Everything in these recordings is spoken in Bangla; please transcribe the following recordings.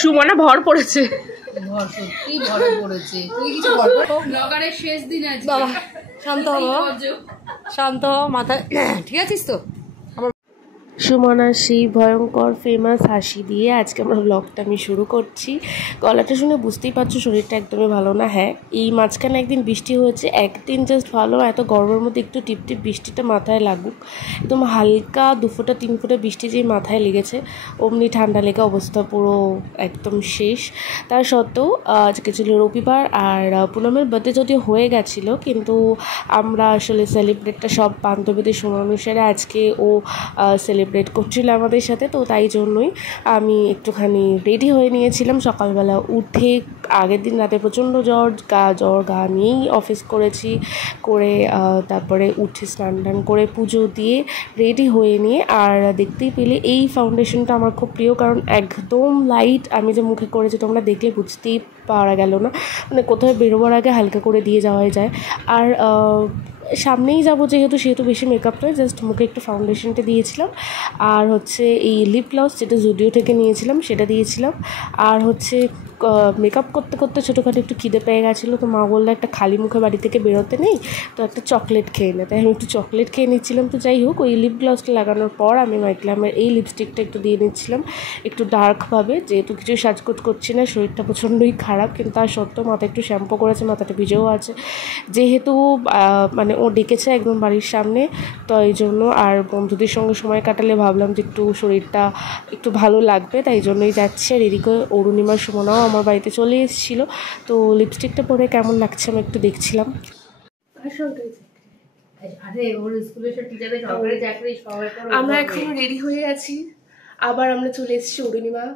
সুমনা ভর পড়েছে, ভর সত্যি ভরে পড়েছে। তুই কিছু বল, ব্লগারের শেষ দিন আছে বাবা। শান্ত হ বাবা, শান্ত হ, মাথা ঠিক আছিস তো? সুমনার সেই ভয়ঙ্কর ফেমাস হাসি দিয়ে আজকে আমার ব্লগটা আমি শুরু করছি। গলাটা শুনে বুঝতেই পারছো শরীরটা একদমই ভালো না। হ্যাঁ, এই মাঝখানে একদিন বৃষ্টি হয়েছে, একদিন জাস্ট ভালো, এত গরমের মধ্যে একটু টিপটিপ বৃষ্টিটা মাথায় লাগুক, একদম হালকা 2 ফোঁটা 3 ফোঁটা বৃষ্টি যেই মাথায় লেগেছে অমনি ঠান্ডা লেগে অবস্থা পুরো একদম শেষ। তার সত্ত্বেও আজকে ছিল রবিবার আর পুনমের বার্থডে যদিও হয়ে গেছিলো, কিন্তু আমরা আসলে সেলিব্রেটটা সব বান্ধবীদের সময় অনুসারে আজকে ও সেলিব্রেট করছিল আমাদের সাথে, তো তাই জন্যই আমি একটুখানি রেডি হয়ে নিয়েছিলাম। সকালবেলা উঠে আগের দিন রাতে প্রচণ্ড জ্বর গা নিয়েই অফিস করেছি, করে তারপরে উঠে স্নান টান করে পুজো দিয়ে রেডি হয়ে নিয়ে, আর দেখতেই পেলে এই ফাউন্ডেশনটা আমার খুব প্রিয়, কারণ একদম লাইট আমি যে মুখে করেছি তোমরা দেখলে বুঝতেই পারা গেল না, মানে কোথাও বেরোবার আগে হালকা করে দিয়ে যাওয়াই যায়। আর সামনেই যাবো সেহেতু বেশি মেকআপ নয়, জাস্ট মুখে একটু ফাউন্ডেশনটা দিয়েছিলাম, আর হচ্ছে এই লিপ গ্লস যেটা জুডিও থেকে নিয়েছিলাম সেটা দিয়েছিলাম, আর হচ্ছে মেকআপ করতে করতে ছোটোখাটো একটু খিদে পেয়ে গেছিলো, তো মা বললো একটা খালি মুখে বাড়ি থেকে বেরোতে নেই, তো একটা চকলেট খেয়ে নে, তাই আমি একটু চকলেট খেয়ে নিচ্ছিলাম। তো যাই হোক, ওই লিপ গ্লসটা লাগানোর পর আমি মাইক্লামের এই লিপস্টিকটা একটু দিয়ে নিচ্ছিলাম একটু ডার্কভাবে, যেহেতু কিছু সাজগোজ করছি না, শরীরটা প্রচণ্ডই খারাপ, কিন্তু তার সত্ত্বেও মাথায় একটু শ্যাম্পু করেছে, মাথাটা ভিজেও আছে, যেহেতু মানে ও ডেকেছে একদম বাড়ির সামনে, তো এই জন্য আর বন্ধুদের সঙ্গে সময় কাটালে ভাবলাম যে একটু শরীরটা একটু ভালো লাগবে, তাই জন্যই যাচ্ছে। আর এদিকে অরুণিমার সুমনাও আমার বাড়িতে চলে এসেছিলো, তো লিপস্টিকটা পরে কেমন লাগছে আমি একটু দেখছিলাম। আমরা এখন রেডি হয়ে গেছি, আবার আমরা চলে এসেছি অরুণিমা।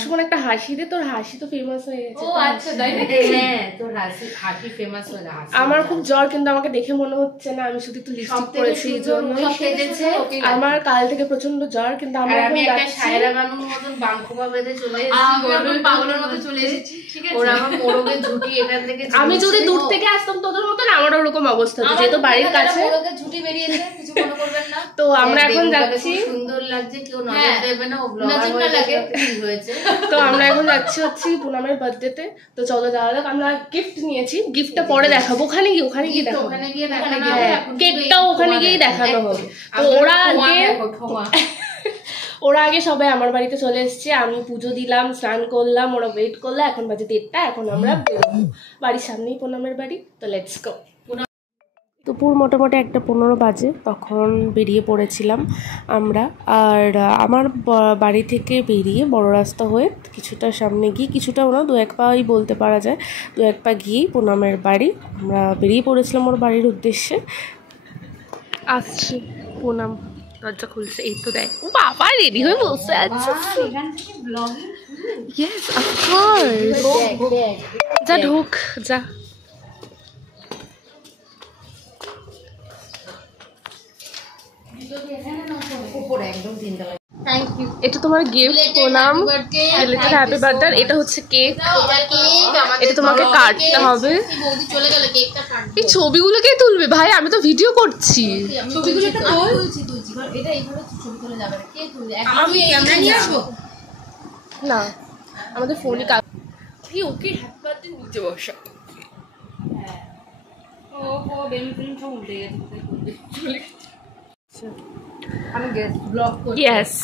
সুমন একটা হাসি দে, তোর হাসি তো ফেমাস হয়ে গেছে। ও আচ্ছা, তাই নাকি? হ্যাঁ, তোর হাসি ফেমাস হয়ে গেছে। আমার খুব জ্বর, কিন্তু আমাকে দেখে মনে হচ্ছে না, আমি শুধু একটু লিপস্টিক পরেছি এই জন্য সেজেছে। আমার কাল থেকে প্রচন্ড জ্বর, কিন্তু আমি একটা সায়রা বানুর মতন বাংখোপা বেঁধে চলে এসেছি, গরমে পাগলের মতো চলে এসেছি, ঠিক আছে? ওরা আমার মোরগে ঝুটি এখান থেকে, আমি যদি দূর থেকে আসতাম তোদের মতন আমারও ওরকম অবস্থা হতো, যেহেতু বাড়ির কাছে মোরগে ঝুটি বেরিয়েছে, কিছু মনে করবেন না। তো আমরা এখন যাচ্ছি, সুন্দর লাগছে, কেউ নজর দেবে না, ও ব্লগার লাগে কি হয়েছে। তো আমরা এখন যাচ্ছি হচ্ছে পুনমের বার্থডেতে, তো চলো যাওয়া যাক। আমরা গিফট নিয়েছি, গিফটটা পরে দেখাবো, ওখানে গিয়ে দেখাবো, কেকটাও ওখানে গিয়েই দেখানো হবে। তো ওরা আগে সবাই আমার বাড়িতে চলে এসছে, আমি পুজো দিলাম, স্নান করলাম, ওরা ওয়েট করলো, এখন বাজে 1:30, এখন আমরা বেরোবো, বাড়ির সামনেই পুনমের বাড়ি, তো লেটস গো। দুপুর মোটামুটি 1:15 বাজে, তখন বেরিয়ে পড়েছিলাম আমরা। আর আমার বাড়ি থেকে বেরিয়ে বড় রাস্তা হয়ে কিছুটা সামনে গিয়ে, কিছুটাও না 2-1 পাই বলতে পারা যায়, 2-1 পা গিয়েই পুনমের বাড়ি। আমরা বেরিয়ে পড়েছিলাম ওর বাড়ির উদ্দেশ্যে। আসছি, পুনম দরজা খুলছে, এই তো দেখ, ও বাবা রেডি হয়ে বসে আছে। ইয়েস অফকোর্স, যা ঢোক যা। এটা তোমার গিফট পুনম, হ্যাপি বার্থডে। এটা হচ্ছে কেক, এটা তোমাকে কাটতে হবে। এই ছবিগুলো কে তুলবে ভাই? আমি তো ভিডিও করছি। না, আমাদের ফোনে ওকে হ্যাপি বার্থডে নিচে বসা। আমি ব্লগ করছি, ইয়েস,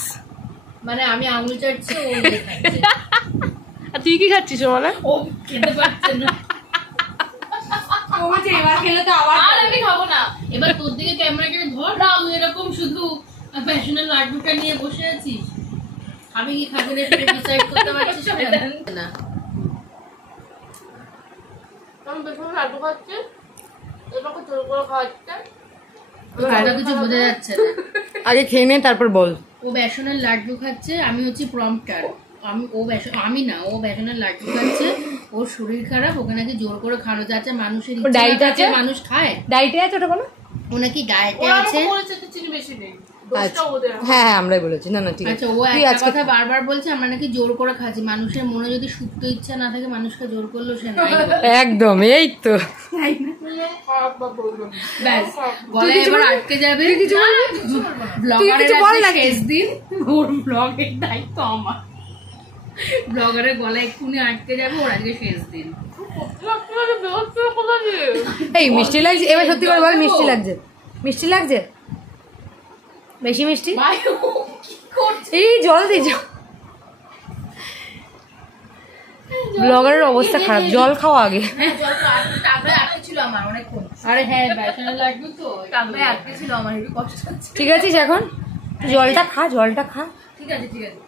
মানে আমি আঙুল চাটছি, ও খাচ্ছে। আর তুই কি খাচ্ছিস? মানে ও খেতে পারছে না, ও বলছে এবার খেলে তো আবার আমি খাবো না। এবার তোর দিকে ক্যামেরা করে ধর না, আমি এরকম শুধু ফ্যাশনের লাড্ডুটা নিয়ে বসে আছি, আমি কি খাবো না সেটা ডিসাইড করতে পারছিস না। আমি বেসনের লাড্ডু খাচ্ছি, এটাকে জোর করে খাওয়াচ্ছে, কিছু বোঝা যাচ্ছে না। আগে খেয়ে নে তারপর বল। ও বেসনের লাড্ডু খাচ্ছে, আমি হচ্ছে প্রম্পটার। আমি না, ও বেসনের লাড্ডু খাচ্ছে, ওর শরীর খারাপ, ওকে নাকি জোর করে খাওয়ানো যাচ্ছে। মানুষের ডায়েট আছে, মানুষ খায়, ডায়েটে আছে ওটা বলো। ও নাকি ডায়েটে আছে, চিনি বেশি নেই। হ্যাঁ আমরাই বলেছি, না না ঠিক আছে। আচ্ছা, ও একটা কথা বারবার বলছে, আমরা নাকি জোর করে খাচ্ছি। মানুষের মনে যদি সুপ্ত ইচ্ছা না থাকে, মানুষকে জোর করলো সে নাই। একদম, এই তো এবার আটকে যাবে। ব্লগারের শেষ দিন, ওর ব্লগের দায়িত্ব আমার। ব্লগারের গলা এক্ষুনি আটকে যাবে, ওর আজকে শেষ দিন। এই মিষ্টি লাগছে, এবার সত্যি করে বল মিষ্টি লাগছে, মিষ্টি লাগছে বেশি মিষ্টি? এই জল দিয়ে যাও, ব্লগারের অবস্থা খারাপ, জল খাওয়া আগে। আরে হ্যাঁ বেসনের লাড্ডু তো আটকে ছিল, আমার একটু কষ্ট হচ্ছে। ঠিক আছিস এখন? জলটা খা, জলটা খা। ঠিক আছে ঠিক আছে,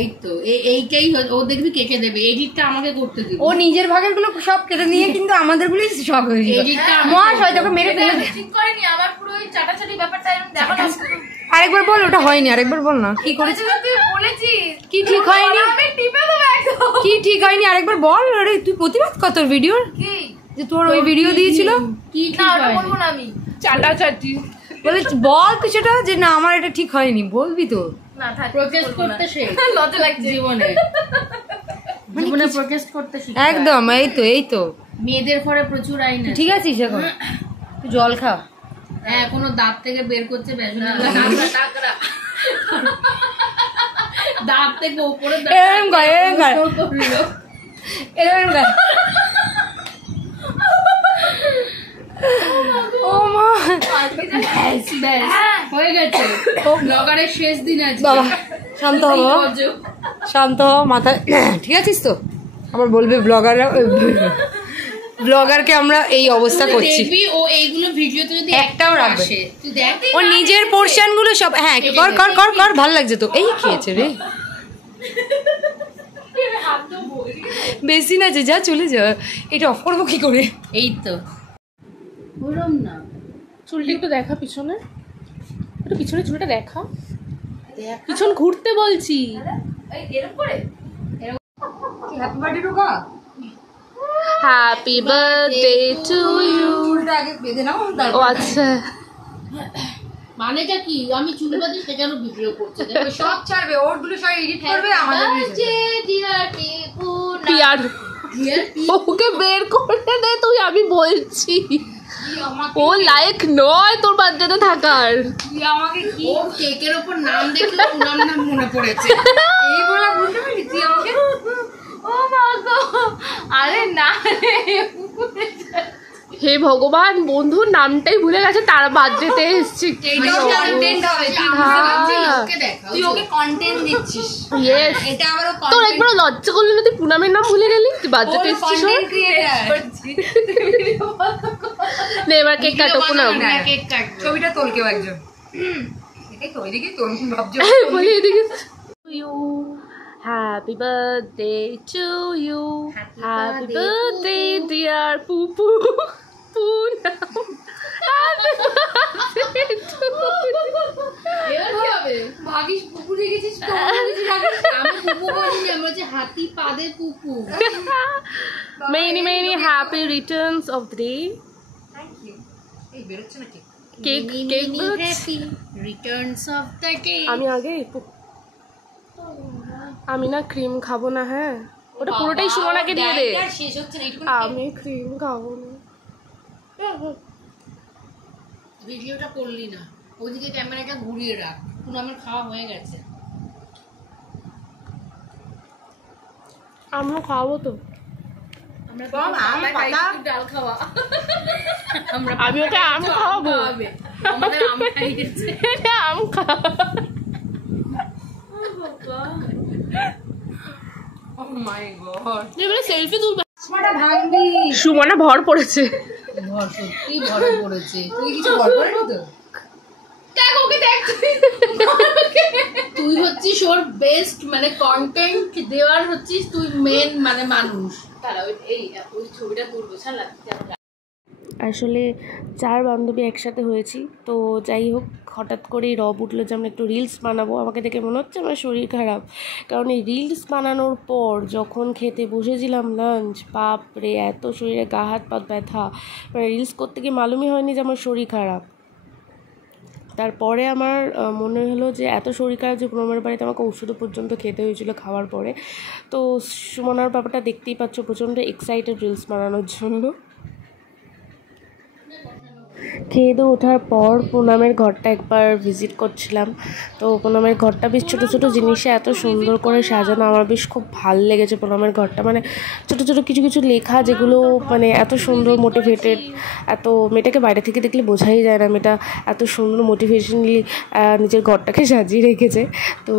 এই তো এইটাই ও দেখবি কেটে দেবে, এডিটটা আমাকে করতে দিবি। ও নিজের ভাগের গুলো সব কেটে নিয়ে কিন্তু আমাদের গুলোই শখ হয়ে যাবে। মহাশ হয় তোকে মেরে ফেলে দে। ঠিক করেনি আবার, পুরো ওই চাটাচাটি ব্যাপারটা এরকম দেখো না। আরেকবার বল, ওটা হয়নি, আরেকবার বল না কি করেছিস তুই বলেছিস কি ঠিক হয়নি, আমি টিপে দেবো একদম। কি ঠিক হয়নি আরেকবার বল। আরে তুই প্রতিবাদ কর তোর ভিডিওর, কি যে তোর ওই ভিডিও দিয়েছিল কি না ওটা বলবো না আমি, চাটাচাটি বলে বল তুই সেটা, যে না আমার এটা ঠিক হয়নি, বলবি তো। না থাক, প্রোটেস্ট করতে শেখ, লজ্জা লাগছে জীবনে, জীবনে প্রোটেস্ট করতে শিখ একদম, এই তো এই তো মেয়েদের ঘরে প্রচুর আইন আছে। ঠিক আছিস এখন? তুই জল খা। হ্যাঁ এখনো দাঁত থেকে বের করছে বেসনের টাকরা, দাঁত থেকে উপরে এরকম কর, এরকম কর, এরকম কর। ও মা, ব্যাস ব্যাস হয়ে গেছে, ব্লগারের শেষ দিন আছে। বাবা শান্ত হ বাবা, শান্ত হ, মাথা ঠিক আছিস তো? আবার বলবে ব্লগাররা, ব্লগারকে আমরা এই অবস্থা করছি। দেখবি ও এইগুলো ভিডিওতে যদি একটাও রাখবে, আসে তুই দেখ, ও নিজের পোরশন গুলো সব, হ্যাঁ কর কর কর কর, ভালো লাগছে তো। এই খেয়েছে রে, বেশি না যে, যা চলে যা, এটা অফ করবো কি করে? এই তো ওরম না, চুলটা একটু দেখা পিছনে, একটু পিছনে চুলটা দেখা, পিছন ঘুরতে বলছি। এরকম করে হ্যাপি বার্থডে টুকা, হ্যাপি বার্থডে টু ইউ। চুলটা আগে বেঁধে নাও ও তারপর। আচ্ছা, মানেটা কি? আমি চুল বাঁধি সেটারও ভিডিও করছে, দেখবে সব ছাড়বে, ওর গুলো সব এডিট করবে, আমাদের টিয়ার ওকে বের করে দে তুই, আমি বলছি ও লাইক নয় তোর বাচ্চাতে থাকার। আমাকে কি ও কেকের ওপর নাম দেখলে ওনার নাম মনে পড়েছে, এই বলা বুঝতে পারলি তুই আমাকে? ও মা গো, আরে না হে ভগবান, বন্ধুর নামটাই ভুলে গেছে, তার বার্থডেতে এসছি। এইটাও কন্টেন্ট হবে, ওকে দেখা তুই ওকে কন্টেন্ট দিচ্ছিস। ইয়েস, এটা আবার তোর একবার লজ্জা করলো না, তুই পুনামের নাম ভুলে গেলি, তুই বার্থডেতে এসছিস। কন্টেন্ট ক্রিয়েটর, নে এবার কেক কাটো পুনাম, কেক কাটবো। ছবিটা তোল কেউ একজন, এটাই তো ওইদিকে তোর ভাবছো। বলি এদিকে you, happy birthday to you, happy birthday dear Pupu Punam, happy birthday to এবার কি হবে? ভাগিস পুপু দেখেছিস তো? আমি পুপু বলিনি, আমি হচ্ছে হাতি পাদে Pupu. many many happy returns of the day. Thank you. এই বেরোচ্ছে না cake? Cake cake happy returns of the day. আমি আগে আমি না ক্রিম খাবো না, হ্যাঁ ওটা পুরোটাই সুমনাকে দিয়ে দে, শেষ হচ্ছে না এইটুকু। আমি ক্রিম খাবো না। ভিডিওটা করলি না, ওইদিকে ক্যামেরাটা ঘুরিয়ে রাখ, পুরো আমার খাওয়া হয়ে গেছে। আমিও খাবো তো, আমরা আম পাতা ডাল খাওয়া, আমি ওকে আম খাওয়াবো, আমাদের আম খাই গেছে। আম খাওয়া। ও মাই গড, এবারে সেলফি তুলবে, চশমাটা ভাঙবি। সুমনা ভর পড়েছে, ভর সত্যি ভরে পড়েছে। তুই কিছু বল করেনি তো? দেখ ওকে দেখ, তুই হচ্ছিস ওর বেস্ট, মানে কন্টেন্ট দেওয়ার হচ্ছিস তুই মেন মানে মানুষ। তারা ওই ছবিটা তুলবো ছাড়া। আসলে 4 বান্ধবী একসাথে হয়েছি, তো যাই হোক হঠাৎ করেই রব উঠলো যে আমরা একটু রিলস বানাবো। আমাকে দেখে মনে হচ্ছে আমার শরীর খারাপ, কারণ এই রিলস বানানোর পর যখন খেতে বসেছিলাম লাঞ্চ, বাপরে এত শরীরে গা হাত পা ব্যথা, মানে রিলস করতে গিয়ে মালুমই হয়নি যে আমার শরীর খারাপ। তারপরে আমার মনে হলো যে এত শরীর খারাপ যে পুনমের বাড়িতে আমাকে ওষুধও পর্যন্ত খেতে হয়েছিল খাওয়ার পরে। তো সুমনার ব্যাপারটা দেখতেই পাচ্ছ, প্রচণ্ড এক্সাইটেড রিলস বানানোর জন্য। খেয়ে দিয়ে ওঠার পর পুনামের ঘরটা একবার ভিজিট করছিলাম। তো পুনামের ঘরটা বেশ ছোটো ছোটো জিনিসে এত সুন্দর করে সাজানো, আমার বেশ খুব ভালো লেগেছে পুনামের ঘরটা। মানে ছোটো ছোটো কিছু কিছু লেখা যেগুলো মানে এত সুন্দর মোটিভেটেড, এত মেয়েটাকে বাইরে থেকে দেখলে বোঝাই যায় না মেয়েটা এত সুন্দর মোটিভেশনালি নিজের ঘরটাকে সাজিয়ে রেখেছে। তো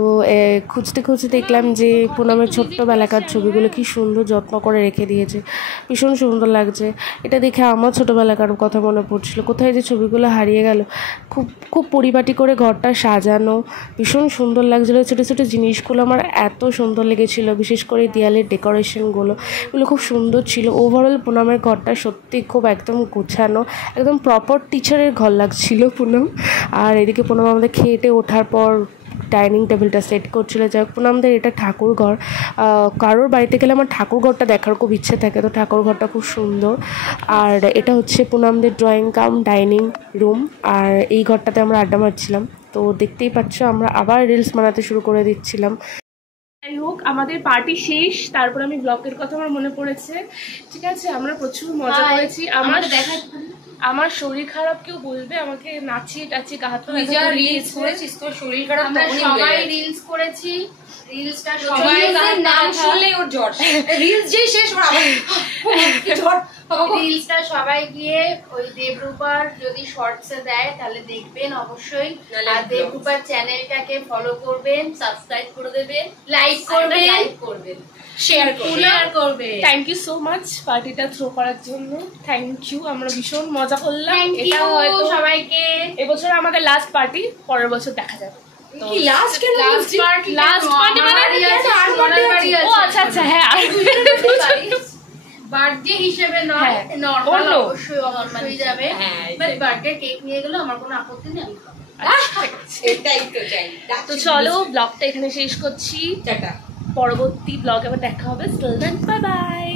খুঁজতে খুঁজতে দেখলাম যে পুনামের ছোট্টবেলাকার ছবিগুলো কি সুন্দর যত্ন করে রেখে দিয়েছে, ভীষণ সুন্দর লাগছে। এটা দেখে আমার ছোটোবেলাকার কথা মনে পড়ছিল, কোথায় যে ছবিগুলো হারিয়ে গেল। খুব খুব পরিপাটি করে ঘরটা সাজানো, ভীষণ সুন্দর লাগছিলো। ছোটো ছোটো জিনিসগুলো আমার এত সুন্দর লেগেছিলো, বিশেষ করে দেয়ালের ডেকোরেশনগুলো, এগুলো খুব সুন্দর ছিল। ওভারঅল পুনামের ঘরটা সত্যি খুব একদম গোছানো, একদম প্রপার টিচারের ঘর লাগছিল পুনাম। আর এদিকে পুনাম আমাদের খেয়ে ওঠার পর ডাইনিং টেবিলটা সেট করছিল। যাই হোক, পুনামদের এটা ঠাকুর ঘর। কারোর বাড়িতে গেলে আমার ঠাকুর ঘরটা দেখার খুব ইচ্ছে থাকে, তো ঠাকুর ঘরটা খুব সুন্দর। আর এটা হচ্ছে পুনামদের ড্রয়িং কাম ডাইনিং রুম, আর এই ঘরটাতে আমরা আড্ডা মারছিলাম। তো দেখতেই পাচ্ছ আমরা আবার রিলস বানাতে শুরু করে দিচ্ছিলাম। যাই হোক, আমাদের পার্টি শেষ, তারপর আমি ব্লগের কথা আমার মনে পড়েছে। ঠিক আছে, আমরা প্রচুর মজা করেছি। আমার শরীর খারাপ, কেউ বলবে আমাকে নাচিয়ে টাচিয়ে গা হাত পা ব্যথা করে রিলস করেছিস তোর শরীর খারাপ? আমরা সবাই রিলস করেছি। রিলসটা সবাই নাম শুনলেই ওর জ্বর, রিলস যেই শেষ ওর আবার জ্বর। রিলসটা সবাই গিয়ে ওই দেবরূপার যদি শর্টসে দেয় তাহলে দেখবেন অবশ্যই। আর দেবরূপার চ্যানেলটাকে ফলো করবেন, সাবস্ক্রাইব করে দেবেন, লাইক করবেন, শেয়ার করবেন। থ্যাংক ইউ সো মাচ পার্টিটা থ্রো করার জন্য, থ্যাংক ইউ। আমরা ভীষণ মজা করলাম। এটা হয়তো সবাইকে এবছর আমাদের লাস্ট পার্টি, পরের বছর দেখা যাবে। কি লাস্ট পার্টি মানে ও আচ্ছা আচ্ছা, হ্যাঁ বার্থডে হিসেবে নয়, নরমাল অবশ্যই যাবে। বাট বার্থডে কেক নিয়ে গেলে আমার কোনো আপত্তি নেই, আমি খাবো। এটাই তো চাই। তো চলো, ব্লগটা এখানে শেষ করছি। টাটা, পরবর্তী ব্লগে আবার দেখা হবে। Still then, bye by.